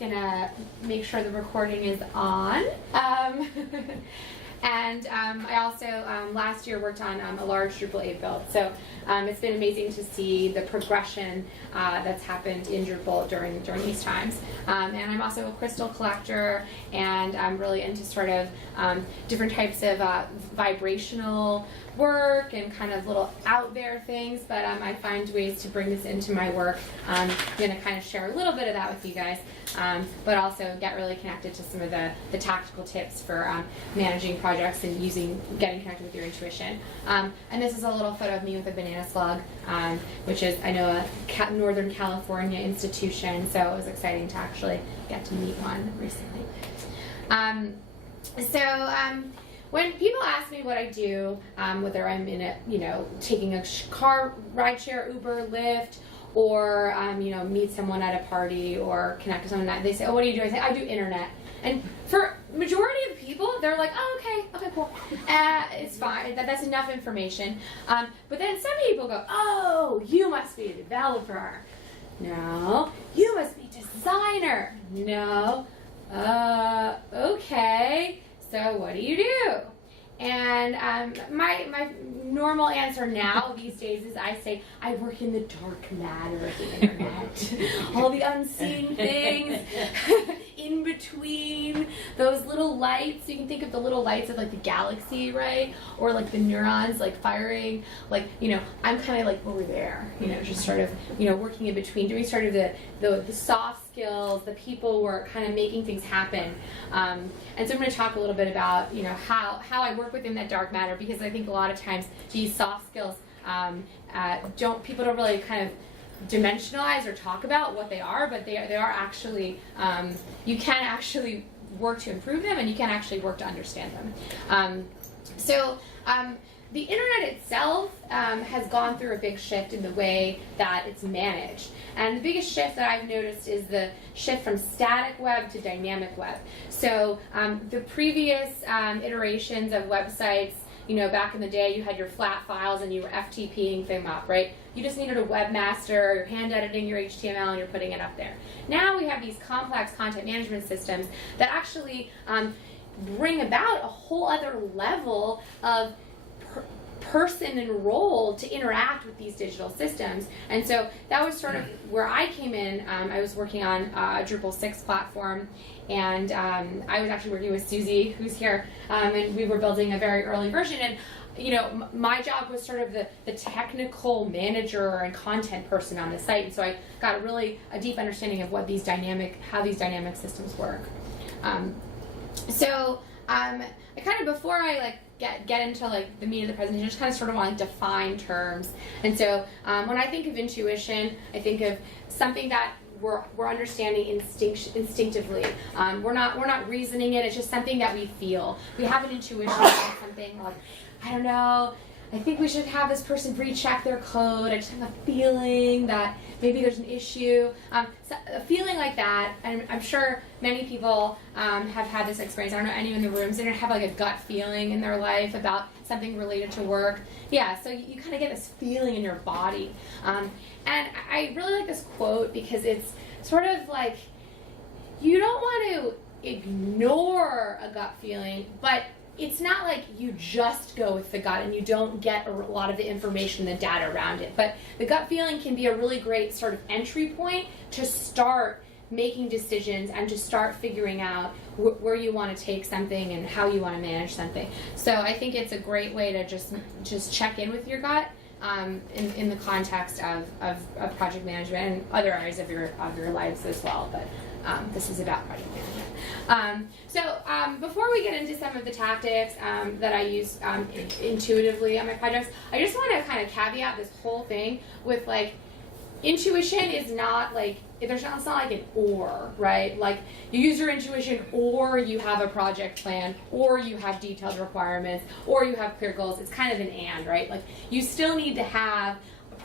gonna make sure the recording is on. And I also last year worked on a large Drupal 8 build. So it's been amazing to see the progression that's happened in Drupal during these times. And I'm also a crystal collector, and I'm really into sort of different types of vibrational work and kind of little out there things, but I find ways to bring this into my work. I'm going to kind of share a little bit of that with you guys, but also get really connected to some of the tactical tips for managing projects and getting connected with your intuition. And this is a little photo of me with a banana slug, which is, I know, a Northern California institution, so it was exciting to actually get to meet one recently. When people ask me what I do, whether I'm in a, taking a car, rideshare, Uber, Lyft, or, meet someone at a party or connect with someone, they say, oh, what do you do? I say, I do internet. And for majority of people, they're like, oh, okay, cool. It's fine. That's enough information. But then some people go, oh, you must be a developer. No. You must be a designer. No. Okay. So what do you do? And my normal answer now these days is I say, I work in the dark matter of the internet. All the unseen things in between those little lights. You can think of the little lights of like the galaxy, right? Or like the neurons like firing. Like, I'm kind of like over there, just sort of, working in between, doing sort of the soft skills, the people work, kind of making things happen. And so I'm going to talk a little bit about, how I work within that dark matter, because I think a lot of times these soft skills people don't really kind of dimensionalize or talk about what they are, but they are actually, you can actually work to improve them, and you can actually work to understand them. The internet itself has gone through a big shift in the way that it's managed. And the biggest shift that I've noticed is the shift from static web to dynamic web. So the previous iterations of websites, back in the day, you had your flat files and you were FTPing them up, right? You just needed a webmaster, you're hand editing your HTML, and you're putting it up there. Now we have these complex content management systems that actually bring about a whole other level of person and role to interact with these digital systems. And so that was sort of where I came in. I was working on a Drupal 6 platform, and I was actually working with Susie, who's here, and we were building a very early version. And my job was sort of the technical manager and content person on the site, and so I got a deep understanding of how these dynamic systems work. I kind of, before I get into the meat of the presentation, just kind of sort of want to define terms. And so when I think of intuition, I think of something that we're understanding instinctively. We're not reasoning it. It's just something that we feel. We have an intuition about something like, I don't know, I think we should have this person recheck their code. I just have a feeling that maybe there's an issue. So a feeling like that, and I'm sure many people have had this experience. I don't know anyone in the rooms that have a gut feeling in their life about something related to work. Yeah, so you kind of get this feeling in your body. And I really like this quote because it's sort of like, you don't want to ignore a gut feeling, but it's not like you just go with the gut and you don't get a lot of the information, the data around it. But the gut feeling can be a really great sort of entry point to start making decisions and to start figuring out where you want to take something and how you want to manage something. So I think it's a great way to just check in with your gut in the context of project management and other areas of your lives as well. But this is about project management. Before we get into some of the tactics that I use intuitively on my projects, I just want to kind of caveat this whole thing with intuition is not it's not like an or, right? Like you use your intuition or you have a project plan or you have detailed requirements or you have clear goals. It's kind of an and, right? Like you still need to have a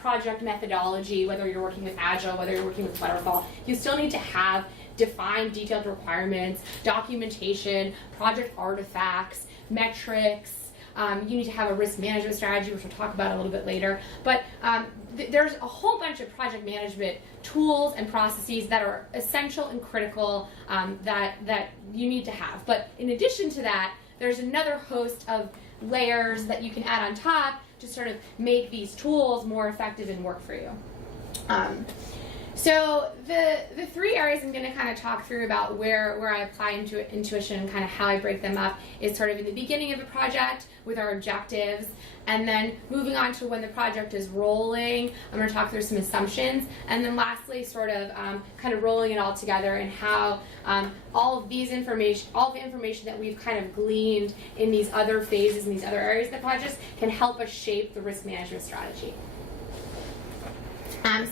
project methodology, whether you're working with agile, whether you're working with waterfall. You still need to have defined detailed requirements, documentation, project artifacts, metrics, You need to have a risk management strategy, which we'll talk about a little bit later. But there's a whole bunch of project management tools and processes that are essential and critical that you need to have. But in addition to that, there's another host of layers that you can add on top to sort of make these tools more effective and work for you. So the three areas I'm going to kind of talk through about where I apply intuition and kind of how I break them up is sort of in the beginning of a project with our objectives, and then moving on to when the project is rolling, I'm going to talk through some assumptions, and then lastly sort of kind of rolling it all together and how all the information that we've kind of gleaned in these other phases and these other areas of the project can help us shape the risk management strategy.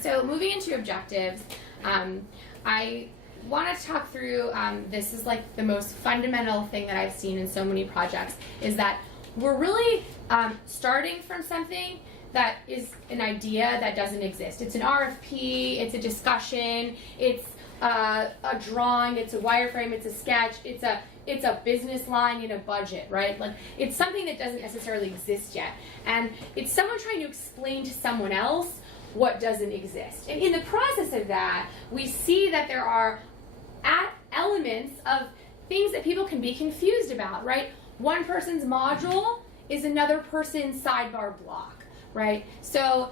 So moving into objectives, I want to talk through, this is like the most fundamental thing that I've seen in so many projects, is that we're really starting from something that is an idea that doesn't exist. It's an RFP, it's a discussion, it's a drawing, it's a wireframe, it's a sketch, it's a business line in a budget, right? Like, it's something that doesn't necessarily exist yet. And it's someone trying to explain to someone else what doesn't exist. And in the process of that, we see that there are elements of things that people can be confused about, right? One person's module is another person's sidebar block, right? So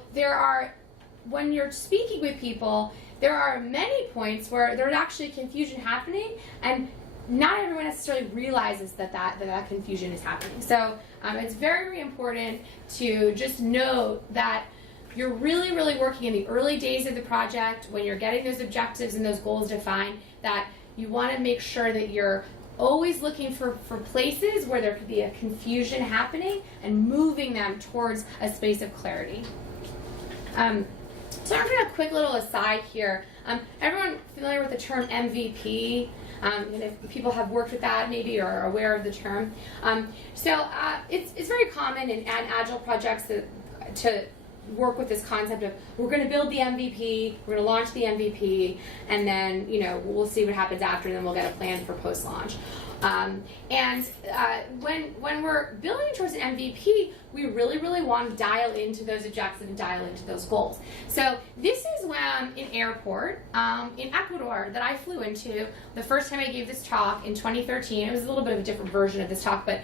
when you're speaking with people, there are many points where there's actually confusion happening, and not everyone necessarily realizes that confusion is happening. So it's very, very important to just note that you're really, really working in the early days of the project when you're getting those objectives and those goals defined, that you want to make sure that you're always looking for places where there could be a confusion happening and moving them towards a space of clarity. So I'm going to a quick little aside here. Everyone familiar with the term MVP? And if people have worked with that maybe or are aware of the term. It's very common in agile projects to work with this concept of, we're going to build the MVP, we're going to launch the MVP, and then we'll see what happens after, and then we'll get a plan for post-launch. When we're building towards an MVP, we really, really want to dial into those objectives and dial into those goals. So this is when an airport in Ecuador that I flew into the first time I gave this talk in 2013. It was a little bit of a different version of this talk, but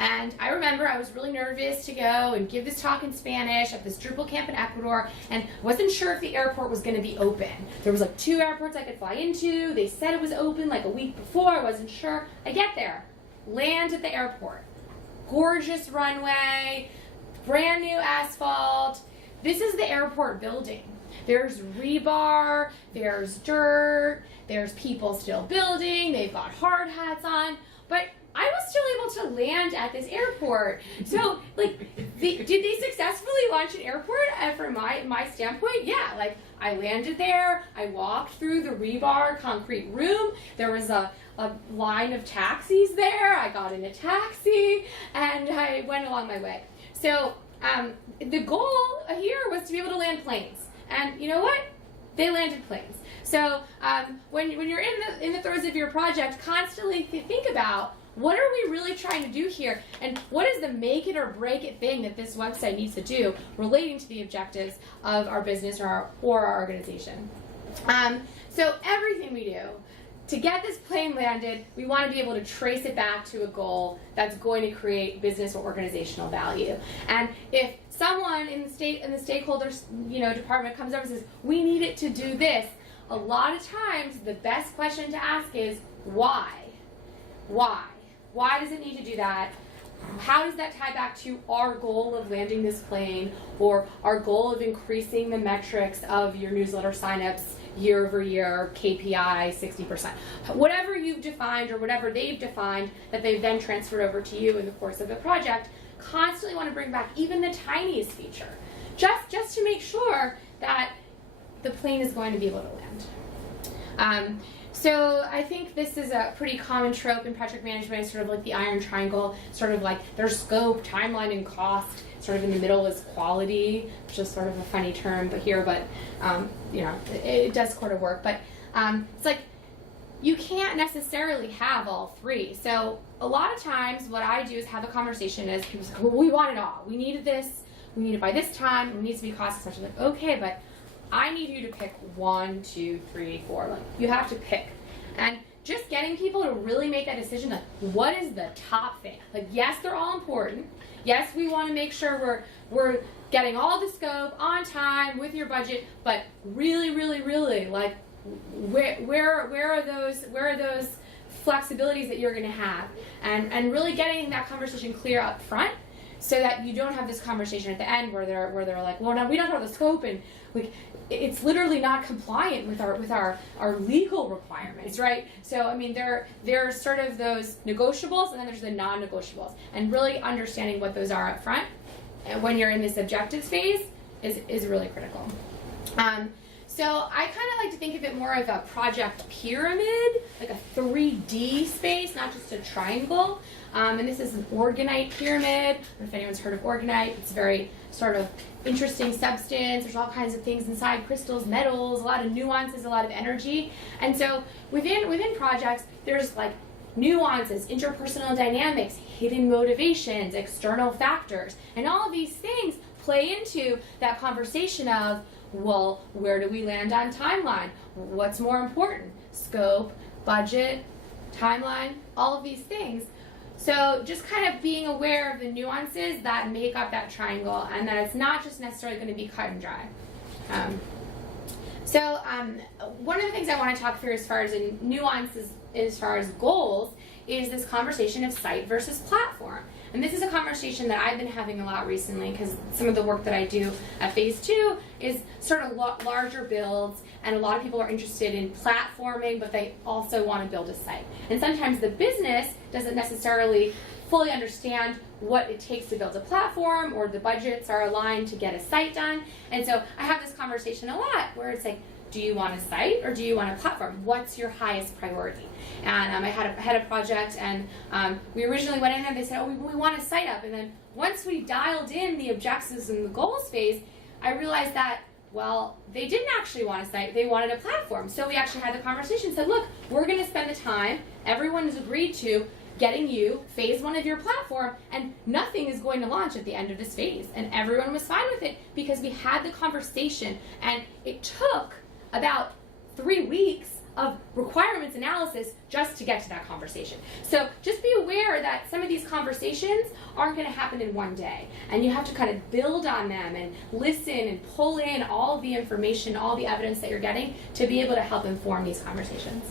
and I remember I was really nervous to go and give this talk in Spanish at this Drupal camp in Ecuador, and wasn't sure if the airport was going to be open. There was like 2 airports I could fly into. They said it was open like a week before. I wasn't sure. I get there, land at the airport. Gorgeous runway, brand new asphalt. This is the airport building. There's rebar, there's dirt, there's people still building, they've got hard hats on, but I was still able to land at this airport. So, did they successfully launch an airport? And from my standpoint, yeah. I landed there, I walked through the rebar concrete room, there was a line of taxis there, I got in a taxi, and I went along my way. So, the goal here was to be able to land planes. And you know what? They landed planes. So, when you're in the throes of your project, constantly think about, what are we really trying to do here? And what is the make it or break it thing that this website needs to do relating to the objectives of our business or our organization? So everything we do, to get this plane landed, we want to be able to trace it back to a goal that's going to create business or organizational value. And if someone in the stakeholders department comes over and says, we need it to do this, a lot of times the best question to ask is, why? Why? Why does it need to do that? How does that tie back to our goal of landing this plane, or our goal of increasing the metrics of your newsletter signups year over year, KPI 60%? Whatever you've defined or whatever they've defined that they've then transferred over to you in the course of the project, constantly want to bring back even the tiniest feature, just to make sure that the plane is going to be able to land. So I think this is a pretty common trope in project management, sort of like the iron triangle, sort of like there's scope, timeline, and cost. Sort of in the middle is quality, which is sort of a funny term, but it does sort of work. But it's like you can't necessarily have all three. So a lot of times what I do is have a conversation as people say, well, we want it all. We needed this, we need it by this time, it needs to be cost as much. I'm like, okay, but I need you to pick 1, 2, 3, 4. Like, you have to pick. And just getting people to really make that decision, like, what is the top thing? Like, yes, they're all important. Yes, we want to make sure we're getting all the scope on time with your budget, but really, really, really, like, where are those flexibilities that you're going to have, and really getting that conversation clear up front, so that you don't have this conversation at the end where they're like, well, no, we don't have the scope, and it's literally not compliant with our legal requirements, right? So I mean, there are sort of those negotiables, and then there's the non-negotiables, and really understanding what those are up front, and when you're in this objectives phase is really critical. So I kind of like to think of it more of a project pyramid, like a 3D space, not just a triangle. And this is an organite pyramid. I don't know if anyone's heard of organite. It's a very sort of interesting substance. There's all kinds of things inside, crystals, metals, a lot of nuances, a lot of energy. And so within projects, there's like nuances, interpersonal dynamics, hidden motivations, external factors. And all of these things play into that conversation of, well, where do we land on timeline? What's more important? Scope, budget, timeline, all of these things. So just kind of being aware of the nuances that make up that triangle, and that it's not just necessarily going to be cut and dry. One of the things I want to talk through as far as nuances, as far as goals, is this conversation of site versus platform. And this is a conversation that I've been having a lot recently, because some of the work that I do at Phase 2 is sort of larger builds, and a lot of people are interested in platforming, but they also want to build a site. And sometimes the business doesn't necessarily fully understand what it takes to build a platform, or the budgets are aligned to get a site done. And so I have this conversation a lot where it's like, do you want a site or do you want a platform? What's your highest priority? And I had a project, and we originally went in there, they said, oh, we want a site up. And then once we dialed in the objectives and the goals phase, I realized that, well, they didn't actually want a site, they wanted a platform. So we actually had the conversation, said, look, we're going to spend the time, everyone has agreed to getting you phase 1 of your platform, and nothing is going to launch at the end of this phase. And everyone was fine with it because we had the conversation, and it took about 3 weeks of requirements analysis just to get to that conversation. So just be aware that some of these conversations aren't going to happen in one day, and you have to kind of build on them and listen and pull in all the information, all the evidence that you're getting to be able to help inform these conversations.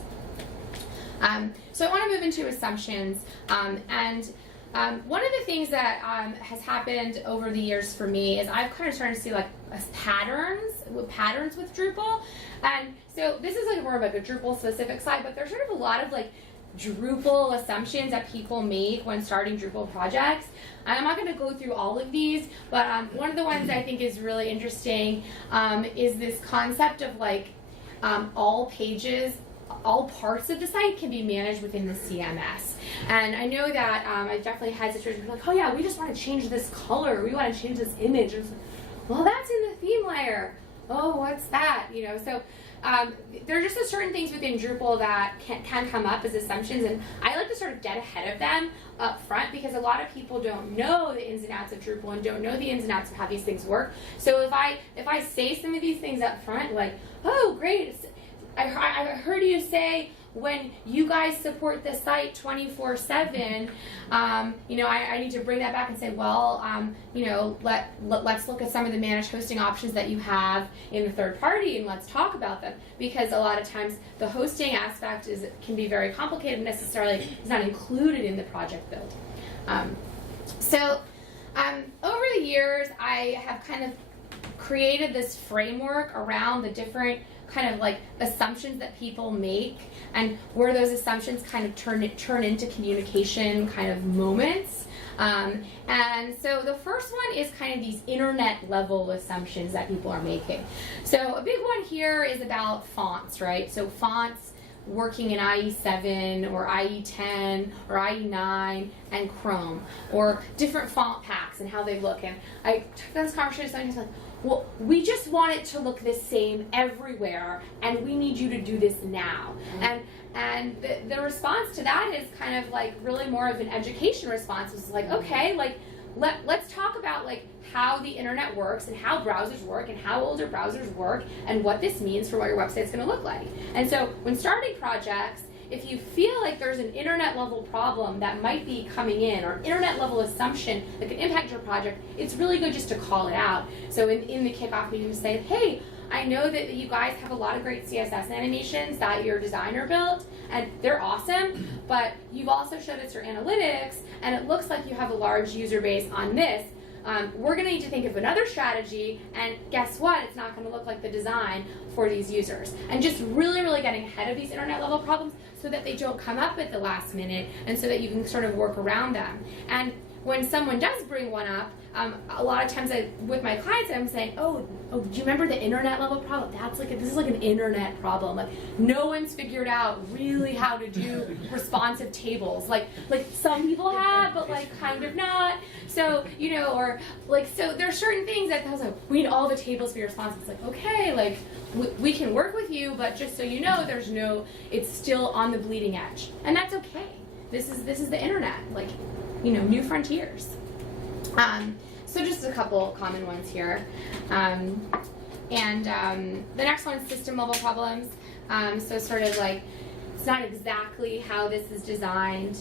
So I want to move into assumptions, one of the things that has happened over the years for me is I've kind of started to see like patterns with Drupal. And so this is like more of like a Drupal specific side, but there's sort of a lot of like Drupal assumptions that people make when starting Drupal projects. And I'm not going to go through all of these, but one of the ones I think is really interesting is this concept of like all pages, all parts of the site can be managed within the CMS. And I know that I've definitely had situations where like, oh yeah, we just want to change this color, we want to change this image. And it's like, well, that's in the theme layer. Oh, what's that? You know, so there are just certain things within Drupal that can come up as assumptions, and I like to sort of get ahead of them up front, because a lot of people don't know the ins and outs of Drupal and don't know the ins and outs of how these things work. So if I say some of these things up front, like, oh, great, I heard you say when you guys support the site 24/7, you know, I need to bring that back and say, well, you know, let's look at some of the managed hosting options that you have in the third party, and let's talk about them, because a lot of times the hosting aspect can be very complicated and necessarily is not included in the project build. Over the years, I have kind of created this framework around the different kind of like assumptions that people make, and where those assumptions kind of turn into communication kind of moments. And so the first one is kind of these internet level assumptions that people are making. So a big one here is about fonts, right? So fonts working in IE7 or IE10 or IE9 and Chrome, or different font packs and how they look. And I took this conversation and I was like, well, we just want it to look the same everywhere, and we need you to do this now. And the response to that is kind of like really more of an education response. It's like, okay, like let's talk about like how the internet works and how browsers work and how older browsers work and what this means for what your website's going to look like. And so when starting projects, if you feel like there's an internet level problem that might be coming in, or internet level assumption that could impact your project, it's really good just to call it out. So in the kickoff meeting, you say, hey, I know that you guys have a lot of great CSS animations that your designer built, and they're awesome, but you've also showed us your analytics, and it looks like you have a large user base on this. We're going to need to think of another strategy, and guess what? It's not going to look like the design for these users. And just really, really getting ahead of these internet level problems so that they don't come up at the last minute, and so that you can sort of work around them. And when someone does bring one up, a lot of times with my clients, I'm saying, oh, do you remember the internet level problem? This is like an internet problem. Like no one's figured out really how to do responsive tables. Like some people have, but like kind of not. So, or like, so there's certain things that we need all the tables for your response. It's like, okay, like we can work with you, but just so you know, it's still on the bleeding edge. And that's okay. This is the internet, like, new frontiers. So just a couple common ones here. The next one is system level problems. So sort of like, it's not exactly how this is designed.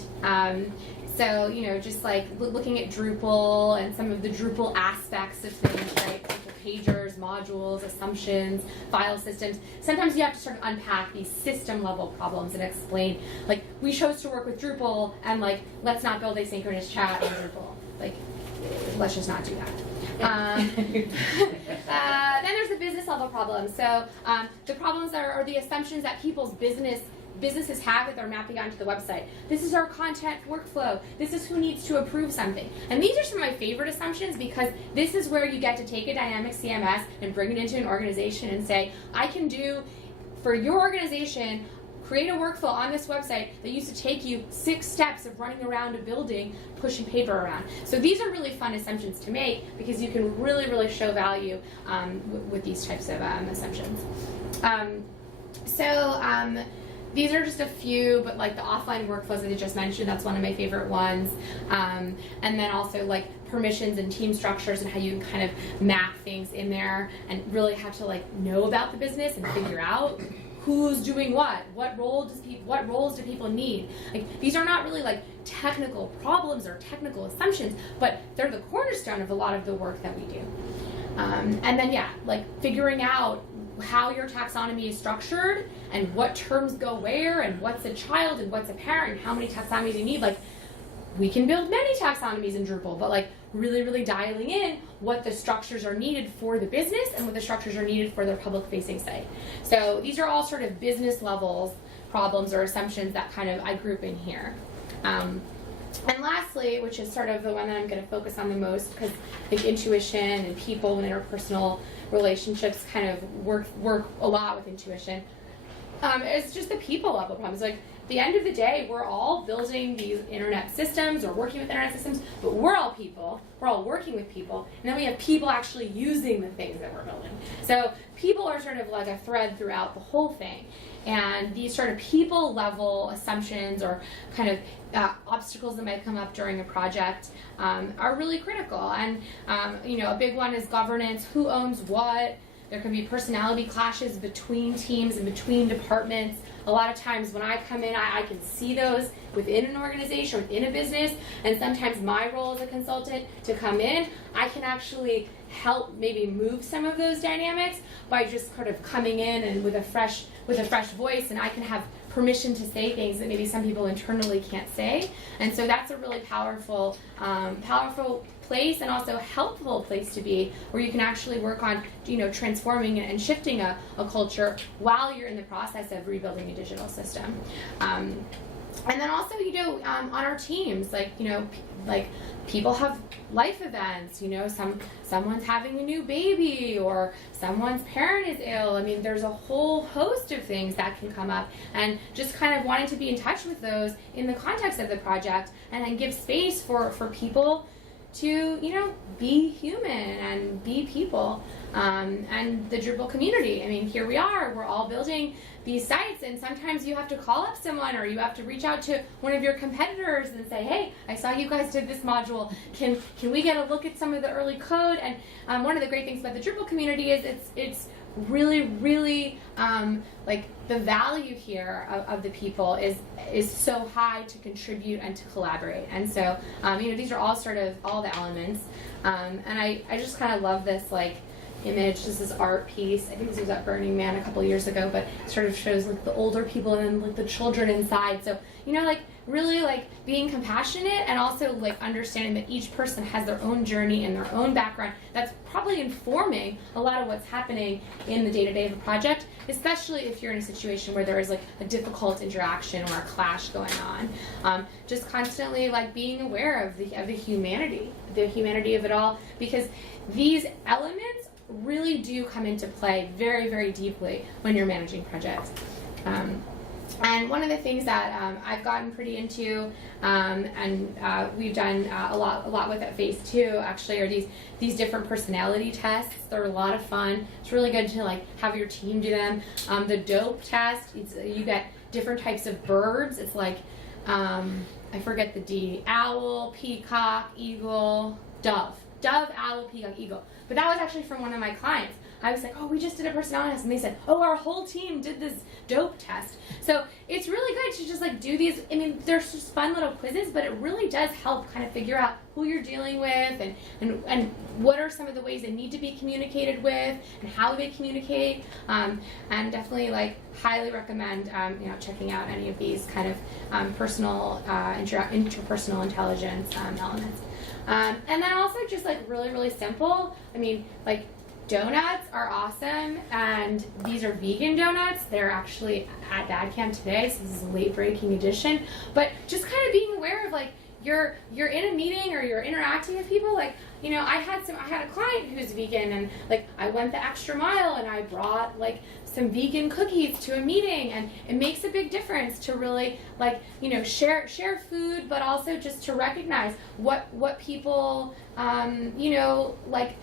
So, just like looking at Drupal and some of the Drupal aspects of things, right? Pagers, modules, assumptions, file systems. Sometimes you have to sort of unpack these system level problems and explain, like, we chose to work with Drupal, and like, let's not build asynchronous chat on Drupal. Like, let's just not do that. Then there's the business level problems. So the problems are the assumptions that people's businesses have that they're mapping onto the website. This is our content workflow. This is who needs to approve something. And these are some of my favorite assumptions, because this is where you get to take a dynamic CMS and bring it into an organization and say, I can do, for your organization, create a workflow on this website that used to take you 6 steps of running around a building, pushing paper around. So these are really fun assumptions to make, because you can really, really show value with these types of assumptions. These are just a few, but like the offline workflows that I just mentioned, that's one of my favorite ones. And then also like permissions and team structures and how you can kind of map things in there and really have to like know about the business and figure out who's doing what roles do people need. Like, these are not really like technical problems or technical assumptions, but they're the cornerstone of a lot of the work that we do. And then like figuring out how your taxonomy is structured and what terms go where and what's a child and what's a parent, how many taxonomies you need. Like, we can build many taxonomies in Drupal, but like really, really dialing in what the structures are needed for the business and what the structures are needed for their public-facing site. So these are all sort of business levels problems or assumptions that kind of I group in here. And lastly, which is sort of the one that I'm going to focus on the most, because I think intuition and people and interpersonal relationships kind of work a lot with intuition, is just the people level problems. Like, at the end of the day, we're all building these internet systems or working with internet systems, but we're all people. We're all working with people, and then we have people actually using the things that we're building. So people are sort of like a thread throughout the whole thing. And these sort of people level assumptions or kind of obstacles that might come up during a project are really critical. And a big one is governance. Who owns what? There can be personality clashes between teams and between departments. A lot of times when I come in, I can see those within an organization, within a business, and sometimes my role as a consultant to come in, I can actually help maybe move some of those dynamics by just sort of coming in and with a fresh voice, and I can have permission to say things that maybe some people internally can't say. And so that's a really powerful place, and also helpful place to be, where you can actually work on transforming and shifting a culture while you're in the process of rebuilding a digital system. And then also, on our teams, like people have life events, someone's having a new baby or someone's parent is ill. I mean, there's a whole host of things that can come up, and just kind of wanting to be in touch with those in the context of the project, and then give space for people to, be human and be people. And the Drupal community, I mean, here we are, we're all building these sites, and sometimes you have to call up someone, or you have to reach out to one of your competitors and say, hey, I saw you guys did this module, can we get a look at some of the early code? And one of the great things about the Drupal community is it's really, really like the value here of the people is so high to contribute and to collaborate. And so these are all sort of all the elements, and I just kind of love this like image. This is art piece. I think this was at Burning Man a couple years ago, but it sort of shows like the older people and then like the children inside. So like really like being compassionate, and also like understanding that each person has their own journey and their own background that's probably informing a lot of what's happening in the day-to-day of a project, especially if you're in a situation where there is like a difficult interaction or a clash going on. Just constantly like being aware of the humanity of it all, because these elements really do come into play very, very deeply when you're managing projects. And one of the things that I've gotten pretty into, and we've done a lot with at Phase 2 actually, are these different personality tests. They're a lot of fun. It's really good to like have your team do them. The DOPE test, you get different types of birds. It's like I forget the D. Owl, peacock, eagle, dove. Dove, owl, peacock, eagle. But that was actually from one of my clients. I was like, oh, we just did a personality test, and they said, oh, our whole team did this DOPE test. So it's really good to just like do these. I mean, they're just fun little quizzes, but it really does help kind of figure out who you're dealing with, and what are some of the ways they need to be communicated with, and how they communicate. And definitely like highly recommend checking out any of these kind of personal interpersonal intelligence elements. And then also just like really, really simple. I mean, like donuts are awesome, and these are vegan donuts. They're actually at BADCamp today, so this is a late breaking edition. But just kind of being aware of like you're in a meeting or you're interacting with people. Like I had a client who's vegan, and like I went the extra mile and I brought like some vegan cookies to a meeting, and it makes a big difference to really like share food, but also just to recognize what people like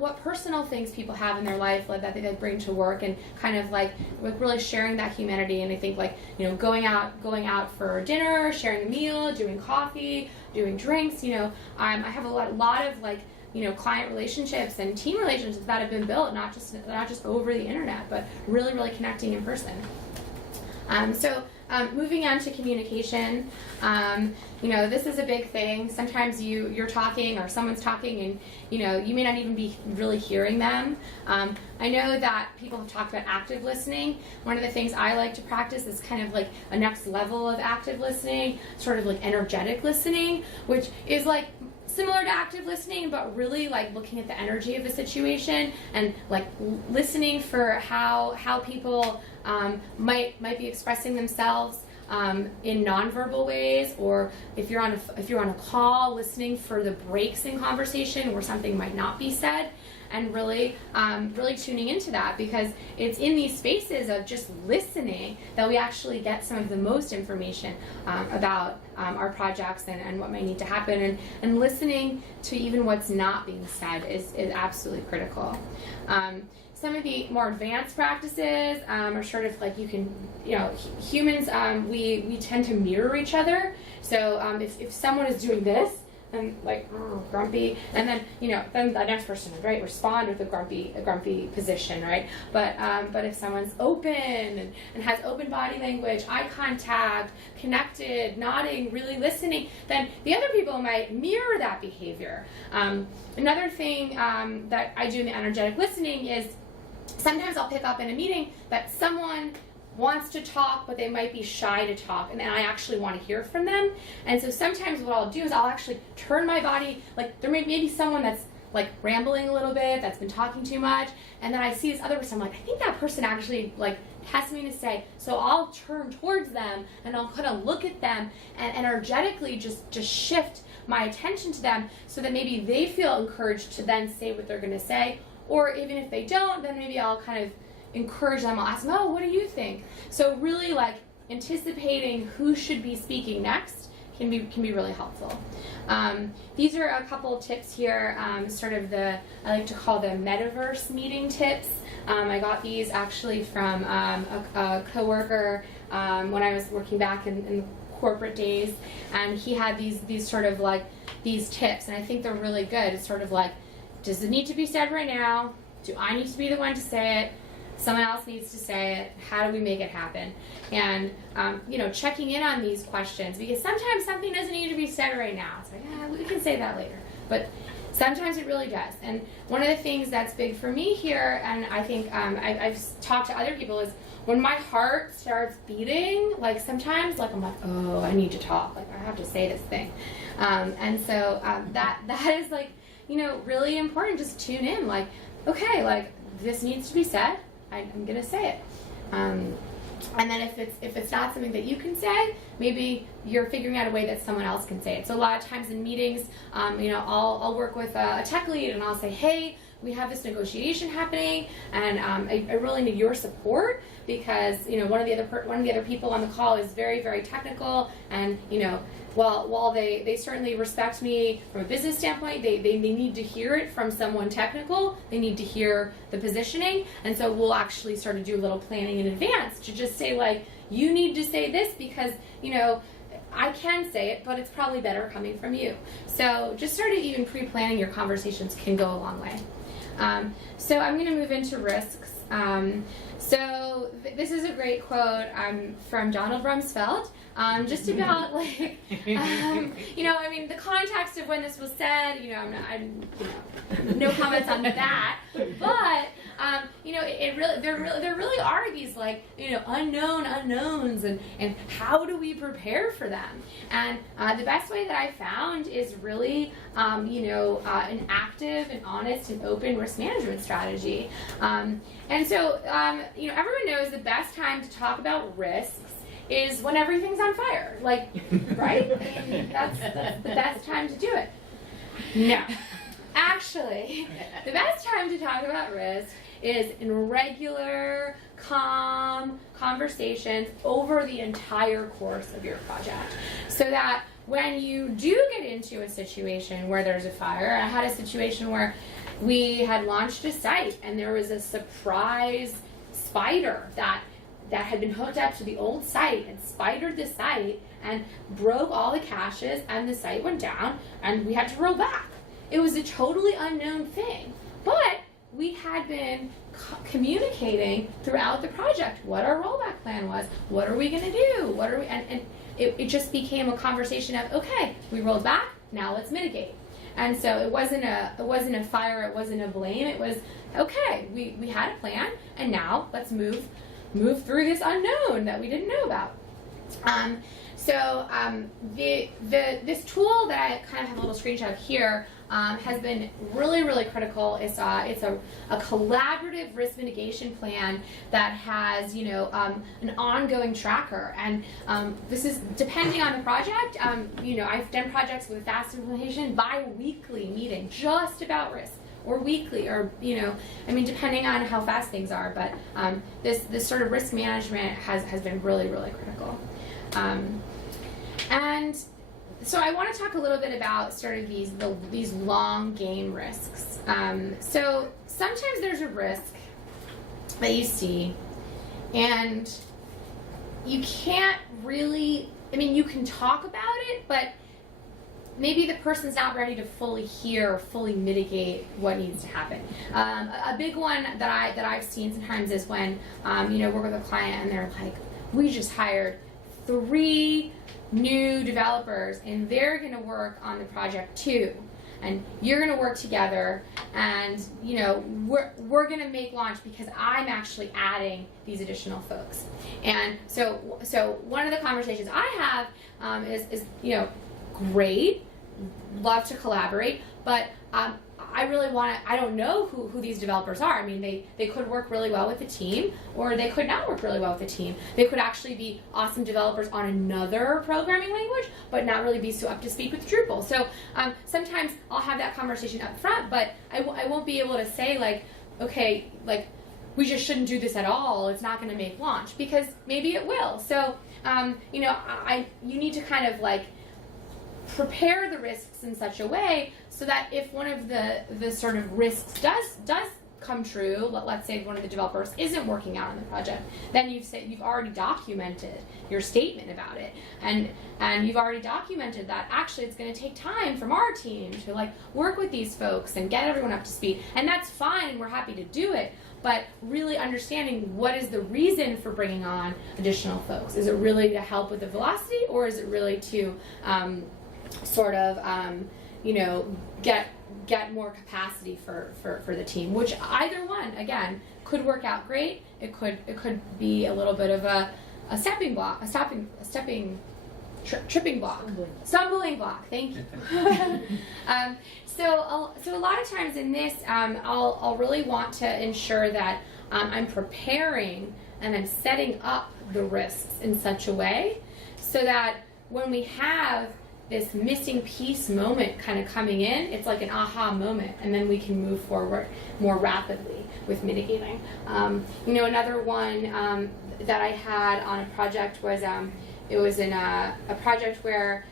what personal things people have in their life like that they bring to work, and kind of like with really sharing that humanity. And I think like going out for dinner, sharing a meal, doing coffee, doing drinks. I have a lot of like client relationships and team relationships that have been built not just over the internet, but really, really connecting in person. Moving on to communication, this is a big thing. Sometimes you're talking or someone's talking, and you may not even be really hearing them. I know that people have talked about active listening. One of the things I like to practice is kind of like a next level of active listening, sort of like energetic listening, which is like similar to active listening, but really like looking at the energy of the situation and like listening for how people might be expressing themselves in nonverbal ways, or if you're on a call, listening for the breaks in conversation where something might not be said, and really tuning into that, because it's in these spaces of just listening that we actually get some of the most information about our projects and what might need to happen, and listening to even what's not being said is absolutely critical. Some of the more advanced practices are sort of like humans, we tend to mirror each other. So if someone is doing this, and like grumpy, and then then the next person would respond with a grumpy position, right? But if someone's open and has open body language, eye contact, connected, nodding, really listening, then the other people might mirror that behavior. Another thing that I do in the energetic listening is sometimes I'll pick up in a meeting that someone wants to talk, but they might be shy to talk, and I actually want to hear from them. And so sometimes what I'll do is I'll actually turn my body, like there may be someone that's like rambling a little bit, that's been talking too much, and then I see this other person, I'm like, I think that person actually like has something to say, so I'll turn towards them and I'll kind of look at them and energetically just shift my attention to them, so that maybe they feel encouraged to then say what they're going to say, or even if they don't, then maybe I'll kind of encourage them. I'll ask them, oh, what do you think? So really like anticipating who should be speaking next, can be really helpful. These are a couple tips here, sort of I like to call the metaverse meeting tips. I got these actually from a coworker when I was working back in corporate days, and he had these sort of like these tips, and I think they're really good. It's sort of like, does it need to be said right now? Do I need to be the one to say it? Someone else needs to say it. How do we make it happen? And checking in on these questions, because sometimes something doesn't need to be said right now. It's like, yeah, we can say that later, but sometimes it really does. And one of the things that's big for me here, and I think I've talked to other people, is when my heart starts beating, like sometimes, like I'm like, oh, I need to talk. Like I have to say this thing, and so that is like, really important. Just tune in. Like, okay, like this needs to be said. I'm gonna say it. And then if it's not something that you can say, maybe you're figuring out a way that someone else can say it. So a lot of times in meetings, I'll work with a tech lead and I'll say, hey, we have this negotiation happening, and I really need your support, because one of the other people on the call is very, very technical, and while they certainly respect me from a business standpoint, they need to hear it from someone technical. They need to hear the positioning, and so we'll actually start to do a little planning in advance to just say, like, you need to say this because I can say it, but it's probably better coming from you. So just sort of even pre-planning your conversations can go a long way. So I'm going to move into risks. So this is a great quote from Donald Rumsfeld, just about like, the context of when this was said. No comments on that, but there really are these like unknown unknowns, and how do we prepare for them? And the best way that I found is really an active and honest and open risk management strategy. And so everyone knows the best time to talk about risks is when everything's on fire, like, right? I mean, that's the best time to do it. No. Actually, the best time to talk about risk is in regular, calm conversations over the entire course of your project. So that when you do get into a situation where there's a fire, I had a situation where we had launched a site and there was a surprise spider that had been hooked up to the old site and spidered the site and broke all the caches, and the site went down and we had to roll back. It was a totally unknown thing, but we had been communicating throughout the project what our rollback plan was. What are we going to do? And it just became a conversation of, okay, we rolled back, now let's mitigate. And so it wasn't a fire, it wasn't a blame. It was, okay, we had a plan, and now let's move through this unknown that we didn't know about. This tool that I kind of have a little screenshot of here has been really, really critical. It's a collaborative risk mitigation plan that has an ongoing tracker, and this is depending on the project. I've done projects with fast implementation, bi-weekly meeting just about risk, or weekly, or depending on how fast things are. But this sort of risk management has been really, really critical. And so I want to talk a little bit about sort of these long game risks. So sometimes there's a risk that you see, and you can't really, you can talk about it, but maybe the person's not ready to fully hear or fully mitigate what needs to happen. A big one that I've seen sometimes is when work with a client and they're like, we just hired 3 new developers and they're going to work on the project too, and you're going to work together, and we're going to make launch because I'm actually adding these additional folks. And so one of the conversations I have is great, love to collaborate, but I don't know who these developers are. They could work really well with the team, or they could not work really well with the team. They could actually be awesome developers on another programming language, but not really be so up to speed with Drupal. So sometimes I'll have that conversation up front, but I won't be able to say, like, okay, like, we just shouldn't do this at all. It's not going to make launch, because maybe it will. So you need to kind of like prepare the risks in such a way so that if one of the sort of risks does come true, let's say one of the developers isn't working out on the project, then you've already documented your statement about it, and you've already documented that actually it's going to take time from our team to like work with these folks and get everyone up to speed, and that's fine, we're happy to do it, but really understanding what is the reason for bringing on additional folks. Is it really to help with the velocity, or is it really to get more capacity for the team? Which either one, again, could work out great. It could be a little bit of a stepping block, tripping block, stumbling block. Thank you. So a lot of times in this, I'll really want to ensure that I'm preparing and I'm setting up the risks in such a way so that when we have this missing piece moment kind of coming in, it's like an aha moment, and then we can move forward more rapidly with mitigating. Another one that I had on a project was it was in a project where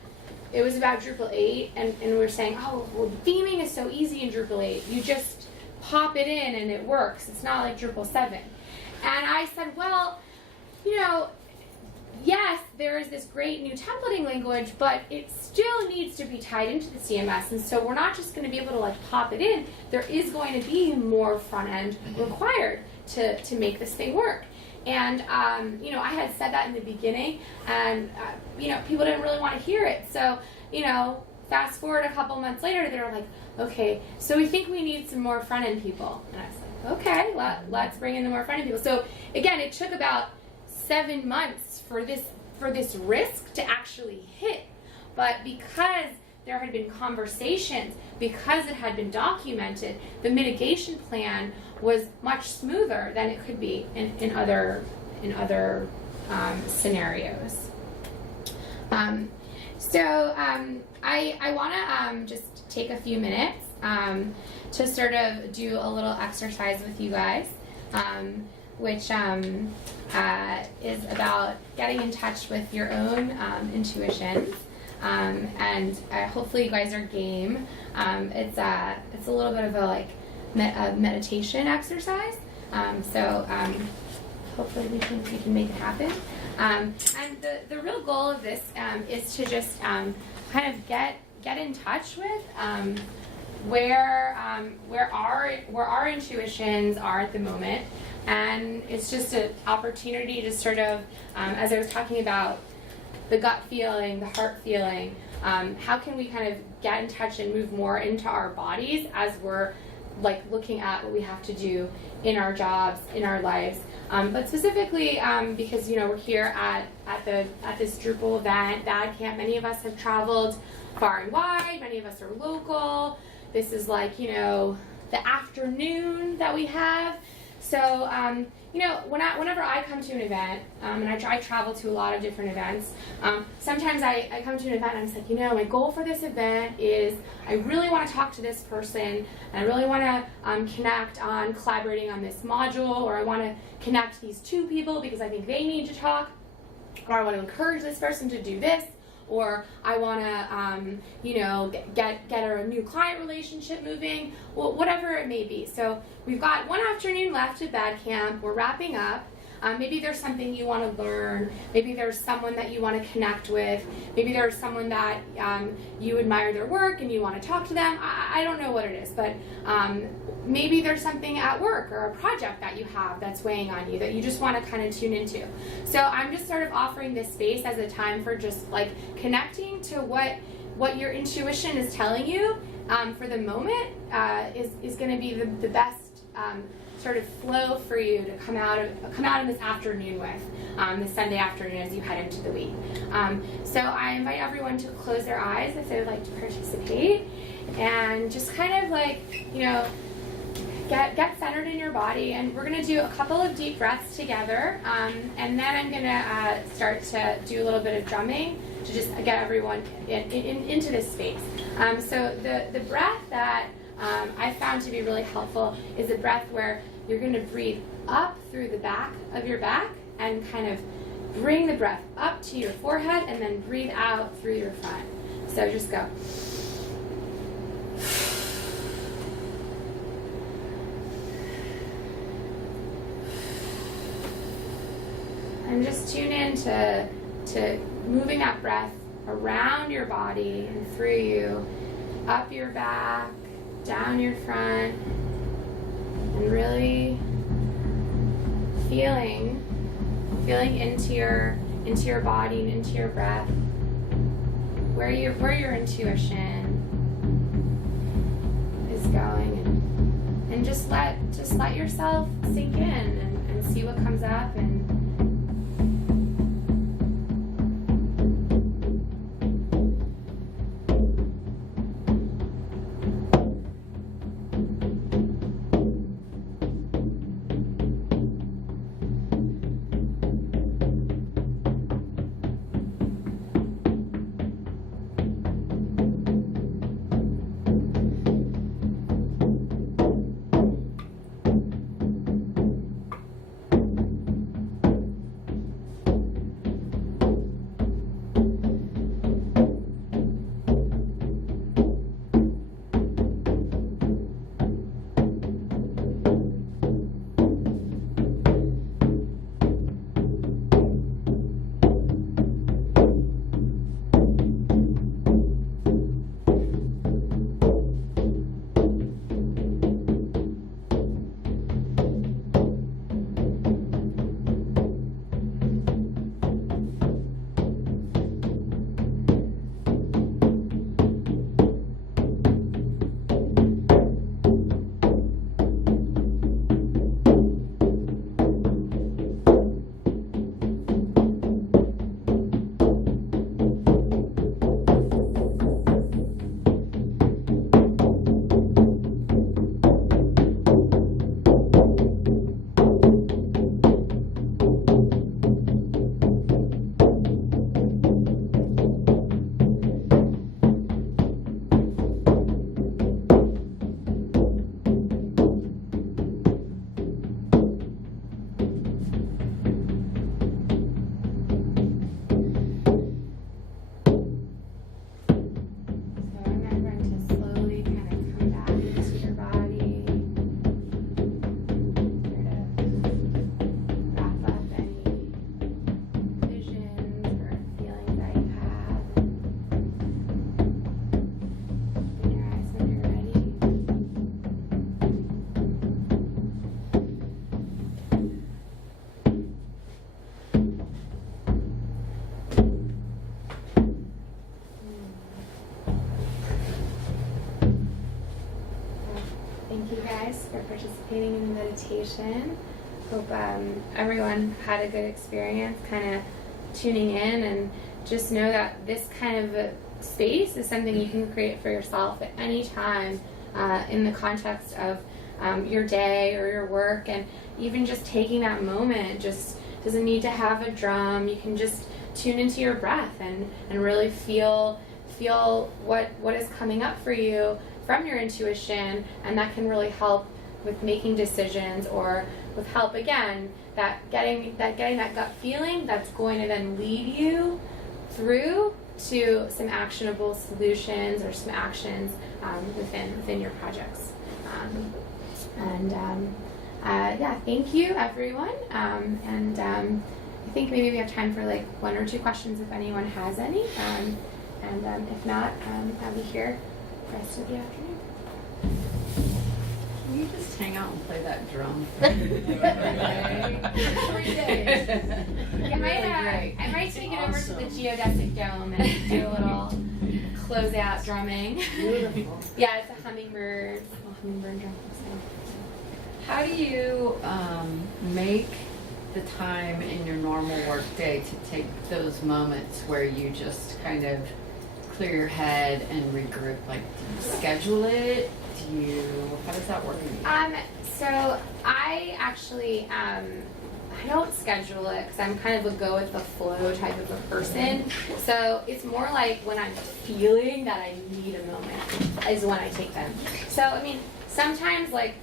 it was about Drupal 8, and we were saying, oh, well, theming is so easy in Drupal 8. You just pop it in and it works. It's not like Drupal 7. And I said, well, yes, there is this great new templating language, but it still needs to be tied into the CMS, and so we're not just going to be able to like pop it in. There is going to be more front end required to make this thing work. And I had said that in the beginning, and people didn't really want to hear it. So fast forward a couple months later, they were like, okay, so we think we need some more front end people. And I was like, okay, let's bring in the more front end people. So again, it took about 7 months for this risk to actually hit, but because there had been conversations, because it had been documented, the mitigation plan was much smoother than it could be in other scenarios. I want to just take a few minutes to sort of do a little exercise with you guys, which is about getting in touch with your own intuitions, and hopefully you guys are game. It's a little bit of a meditation exercise, so hopefully we can make it happen. And the real goal of this is to just kind of get in touch with where our intuitions are at the moment. And it's just an opportunity to sort of, as I was talking about the gut feeling, the heart feeling, how can we kind of get in touch and move more into our bodies as we're like looking at what we have to do in our jobs, in our lives. But specifically because we're here at this Drupal event, Bad Camp. Many of us have traveled far and wide. Many of us are local. This is like the afternoon that we have. So, whenever I come to an event, and I travel to a lot of different events, sometimes I come to an event and I'm just like, my goal for this event is I really want to talk to this person, and I really want to connect on collaborating on this module, or I want to connect these two people because I think they need to talk, or I want to encourage this person to do this, or I want to, get a new client relationship moving, well, whatever it may be. So we've got one afternoon left at Bad Camp. We're wrapping up. Maybe there's something you want to learn. Maybe there's someone that you want to connect with. Maybe there's someone that you admire their work and you want to talk to them. I don't know what it is, but maybe there's something at work or a project that you have that's weighing on you that you just want to kind of tune into. So I'm just sort of offering this space as a time for just like connecting to what your intuition is telling you for the moment is going to be the best sort of flow for you to come out in this afternoon with, this Sunday afternoon as you head into the week. So I invite everyone to close their eyes if they would like to participate, and just kind of like, get centered in your body, and we're going to do a couple of deep breaths together, and then I'm going to start to do a little bit of drumming to just get everyone into this space. So the breath that I found to be really helpful is a breath where you're going to breathe up through the back of your back and kind of bring the breath up to your forehead and then breathe out through your front. So just go. And just tune in to moving that breath around your body and through you, up your back, down your front, and really feeling into your body and into your breath, where your intuition is going, and just let yourself sink in and see what comes up. And thank you guys for participating in the meditation. Hope everyone had a good experience kind of tuning in, and just know that this kind of a space is something you can create for yourself at any time in the context of your day or your work. And even just taking that moment just doesn't need to have a drum. You can just tune into your breath and really feel what is coming up for you from your intuition, and that can really help with making decisions, or with help again getting that gut feeling that's going to then lead you through to some actionable solutions or some actions within your projects. Yeah, thank you everyone. I think maybe we have time for like 1 or 2 questions if anyone has any. If not, I'll be here the rest of the afternoon. Can you just hang out and play that drum? 3 days. I might take it over to the geodesic dome and do a little closeout drumming. Beautiful. Yeah, it's a hummingbird drum. So. How do you make the time in your normal work day to take those moments where you just kind of clear your head and regroup? Like, do you schedule it? How does that work? So I actually, I don't schedule it because I'm kind of a go with the flow type of a person. So it's more like when I'm feeling that I need a moment is when I take them. So, I mean, sometimes like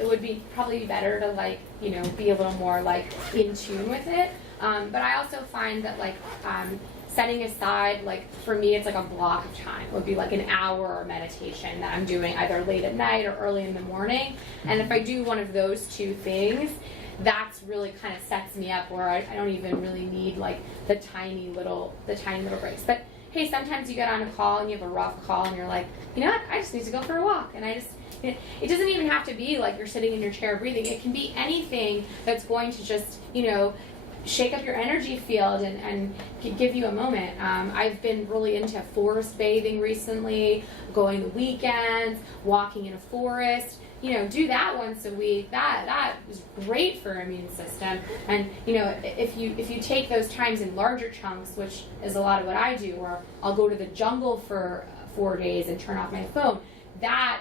it would be probably better to like, you know, be a little more like in tune with it. But I also find that like setting aside, like for me, it's like a block of time. It would be like an hour meditation that I'm doing either late at night or early in the morning. And if I do one of those two things, that's really kind of sets me up where I don't even really need like the tiny little breaks. But hey, sometimes you get on a call and you have a rough call and you're like, you know what, I just need to go for a walk. And it doesn't even have to be like you're sitting in your chair breathing. It can be anything that's going to just, shake up your energy field and give you a moment. I've been really into forest bathing recently, going the weekends, walking in a forest. Do that once a week. That is great for your immune system. And if you take those times in larger chunks, which is a lot of what I do, or I'll go to the jungle for 4 days and turn off my phone. That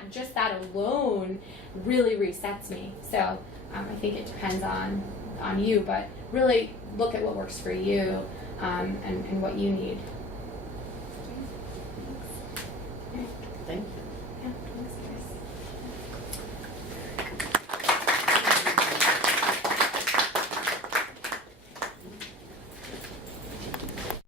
alone really resets me. So I think it depends on you, but really look at what works for you and what you need.